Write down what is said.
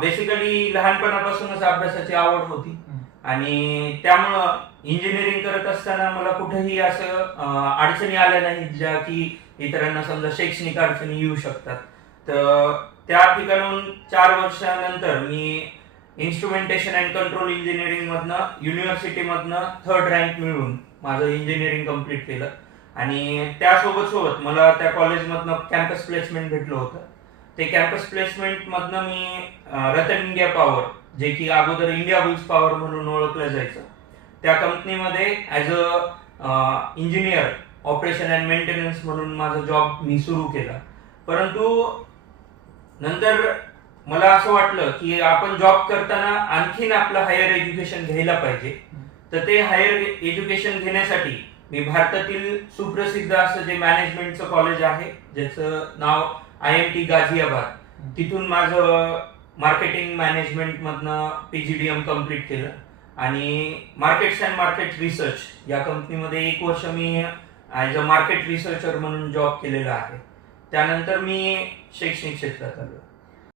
Basically लहानपणापासूनच अभ्यासाची आवड होती आणि त्यामुळं इंजिनिअरिंग करत असताना मला कुठेही असं अडचणी आल्या नाहीत ज्या की इतरांना समजा शैक्षणिक अडचणी येऊ शकतात. तर त्या ठिकाणून 4 वर्षानंतर मी इन्स्ट्रुमेंटेशन अँड कंट्रोल इंजिनिअरिंग मधनं युनिव्हर्सिटीमधनं 3rd रँक मिळवून माझं इंजिनिअरिंग कम्प्लीट केलं आणि त्यासोबत सोबत मला त्या कॉलेजमधनं कॅम्पस प्लेसमेंट भेटलं होतं. ते कॅम्पस प्लेसमेंट मधनं मी रतन इंडिया पॉवर, जे की अगोदर इंडिया बुल्स पॉवर म्हणून ओळखलं जायचं, त्या कंपनीमध्ये as a engineer operation and maintenance म्हणून माझा जॉब मी सुरू केला. परंतु नंतर मला असं वाटलं की आपण जॉब करताना आणखीन आपलं हायर एज्युकेशन घ्यायला पाहिजे. तर ते हायर एज्युकेशन घेण्यासाठी मी भारतातील सुप्रसिद्ध असं जे मॅनेजमेंटचं कॉलेज आहे ज्याचं नाव IMT गाझियाबाद, तिथून माझं मार्केटिंग मॅनेजमेंट मधनं PGDM कम्प्लीट केलं आणि मार्केट्स अँड मार्केट रिसर्च या कंपनीमध्ये 1 वर्ष मी ॲज अ मार्केट रिसर्चर म्हणून जॉब केलेला आहे. त्यानंतर मी शैक्षणिक क्षेत्रात आलो.